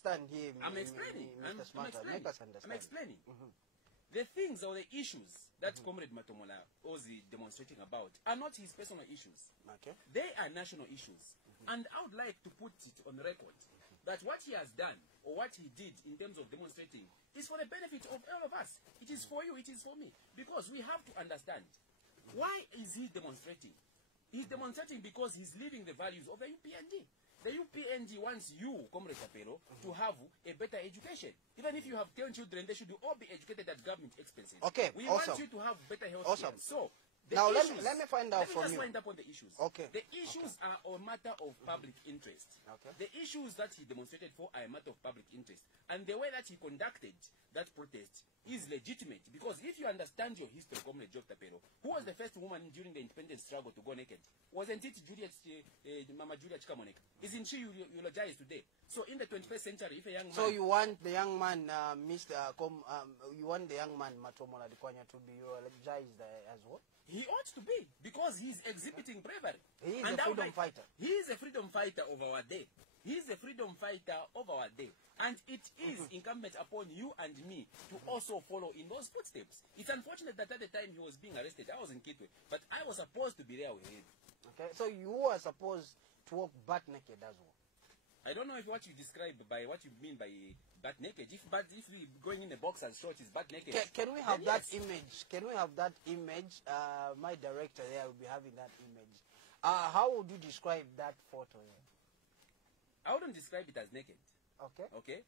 understand here. I'm explaining. Mr. Simataa. Make us understand. I'm explaining. The things or the issues that Comrade Matomola was demonstrating about are not his personal issues. Okay. They are national issues. And I would like to put it on record that what he has done or what he did in terms of demonstrating is for the benefit of all of us. It is for you, it is for me. Because we have to understand, why is he demonstrating? He's demonstrating because he's living the values of the UPND. The UPND wants you, Comrade Tapelo, to have a better education. Even if you have 10 children, they should all be educated at government expenses. Okay, we awesome. want you to have better health Awesome. care. So, now let me find out from you. Let me just find up on the issues. Okay. The issues are a matter of public interest. Okay. The issues that he demonstrated for are a matter of public interest. And the way that he conducted that protest is legitimate. Because if you understand your history, Comrade Job Tapelo, who was the first woman during the independence struggle to go naked? Wasn't it Mama Julia Chikamoneka? Isn't she eulogized today? So in the 21st century, if a young man... So you want the young man, you want the young man, Matomola Likwanya, to be eulogized as well? He ought to be, because he's exhibiting bravery. He is a freedom fighter. He is a freedom fighter of our day. He is a freedom fighter of our day. And it is incumbent upon you and me to also follow in those footsteps. It's unfortunate that at the time he was being arrested, I was in Kitwe, but I was supposed to be there with him. Okay, so you were supposed to walk butt naked as well. I don't know if what you describe by what you mean by butt naked. If going in a boxer's shorts is butt naked. Can we have that image? Can we have that image? My director there will be having that image. How would you describe that photo here? I wouldn't describe it as naked. Okay. Okay.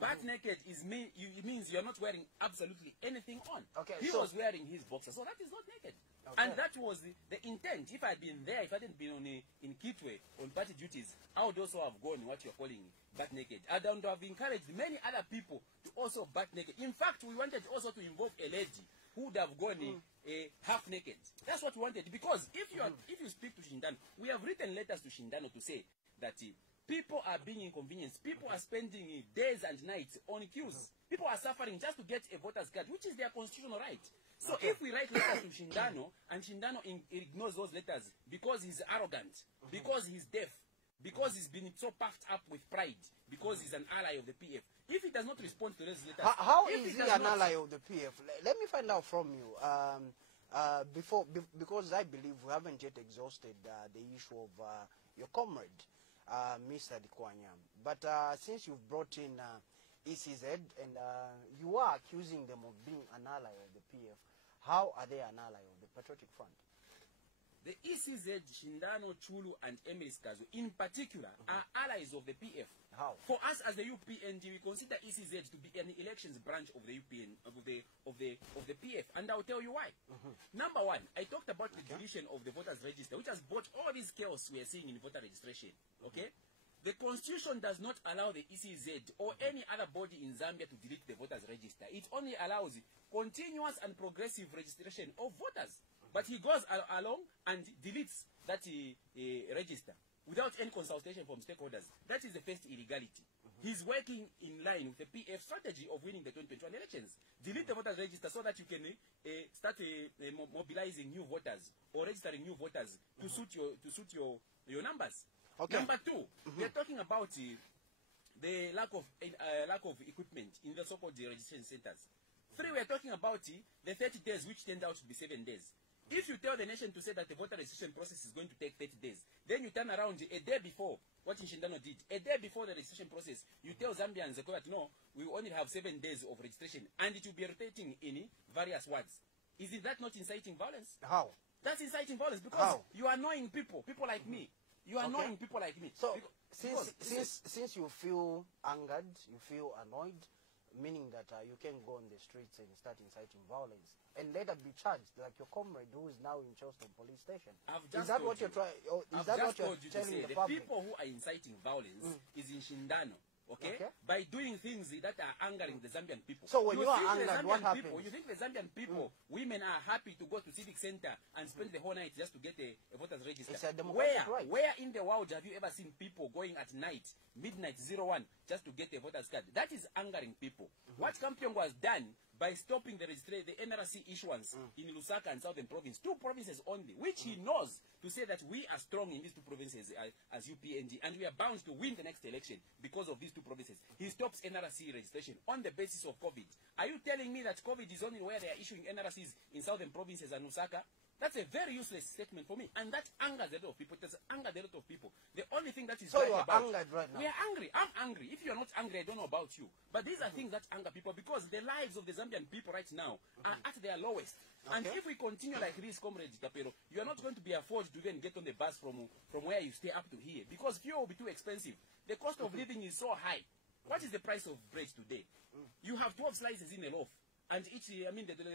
Butt naked it means you're not wearing absolutely anything on. Okay. He was wearing his boxers, so that is not naked. Okay. And that was the intent. If I'd been there, if I hadn't been in Kitwe on party duties, I would also have gone what you're calling butt naked. I would have encouraged many other people to also butt naked. In fact, we wanted also to involve a lady who would have gone half naked. That's what we wanted. Because if you speak to Shindano, we have written letters to Shindano to say that people are being inconvenienced. People are spending days and nights on queues. People are suffering just to get a voter's card, which is their constitutional right. So if we write letters to Shindano, and Shindano ignores those letters because he's arrogant, because he's deaf, because he's been so puffed up with pride, because he's an ally of the PF, if he does not respond to those letters... How is he an ally of the PF? Let me find out from you. Because I believe we haven't yet exhausted the issue of your comrade, Mr. Likwanya. But since you've brought in ECZ and you are accusing them of being an ally of the PF, how are they an ally of the Patriotic Front? The ECZ, Shindano, Chulu, and Emilis Kazu, in particular, are allies of the PF. How? For us as the UPND, we consider ECZ to be an elections branch of the UPN of the PF, and I'll tell you why. Number one, I talked about the deletion of the voters' register, which has brought all this chaos we are seeing in voter registration. Okay, the Constitution does not allow the ECZ or any other body in Zambia to delete the voters' register. It only allows continuous and progressive registration of voters. But he goes along and deletes that register without any consultation from stakeholders. That is the first illegality. He's working in line with the PF strategy of winning the 2021 elections. Delete the voters register so that you can start mobilizing new voters or registering new voters to suit your numbers. Okay. Number two, we are talking about the lack of equipment in the so-called registration centers. Three, we are talking about the 30 days, which turned out to be 7 days. If you tell the nation to say that the voter registration process is going to take 30 days, then you turn around a day before what Shindano did, a day before the registration process, you tell Zambians that no, we only have 7 days of registration, and it will be rotating in various wards. Is that not inciting violence? How? That's inciting violence because you are annoying people like me. You are annoying people like me. So, since you feel angered, you feel annoyed, meaning that you can go on the streets and start inciting violence and later be charged, like your comrade who is now in Charleston police station. Is that what you're trying? Is that what you're telling the public? The people who are inciting violence is in Shindano. Okay? By doing things that are angering the Zambian people. So when you are angered, what happens? You think the Zambian people, women are happy to go to civic center and spend the whole night just to get a voter's register? It's a democratic right. Where in the world have you ever seen people going at night, midnight 01, just to get a voter's card? That is angering people. What Kampion has done by stopping the NRC issuance in Lusaka and Southern Province, 2 provinces only, which he knows to say that we are strong in these 2 provinces as UPND, and we are bound to win the next election because of these 2 provinces. He stops NRC registration on the basis of COVID. Are you telling me that COVID is only where they are issuing NRCs in Southern Provinces and Lusaka? That's a very useless statement for me, and that angers a lot of people. It has angered a lot of people. The only thing that is so right you are angered right now. we are angry. I'm angry. If you are not angry, I don't know about you. But these are things that anger people, because the lives of the Zambian people right now are at their lowest. And if we continue like this, Comrade Tapero, you are not going to be afforded to even get on the bus from where you stay up to here, because fuel will be too expensive. The cost of living is so high. What is the price of bread today? You have 12 slices in a loaf. And each, the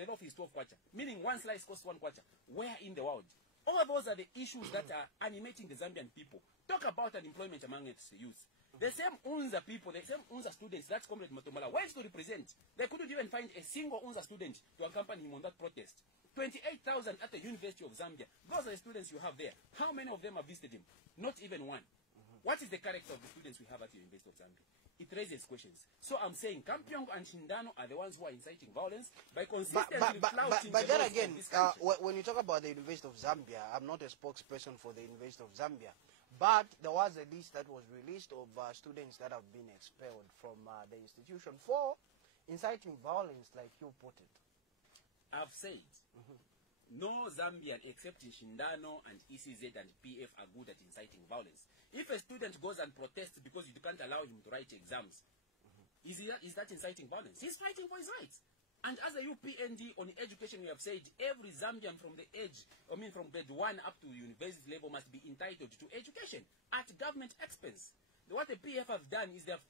loaf is 12 kwacha, meaning 1 slice costs 1 kwacha. Where in the world? All of those are the issues that are animating the Zambian people. Talk about unemployment among its youth. The same UNZA people, the same UNZA students, that's Comrade Matomola, went to represent. They couldn't even find a single UNZA student to accompany him on that protest. 28,000 at the University of Zambia. Those are the students you have there. How many of them have visited him? Not even one. What is the character of the students we have at the University of Zambia? It raises questions. So I'm saying Kampiong and Shindano are the ones who are inciting violence by consistently flouting but the then laws again, of this country. when you talk about the University of Zambia, I'm not a spokesperson for the University of Zambia, but there was a list that was released of students that have been expelled from the institution for inciting violence, like you put it. I've said, no Zambian except Shindano and ECZ and PF are good at inciting violence. If a student goes and protests because you can't allow him to write exams, is that inciting violence? He's fighting for his rights. And as a UPND on education, we have said every Zambian from from grade 1 up to university level must be entitled to education at government expense. What the PF have done is they have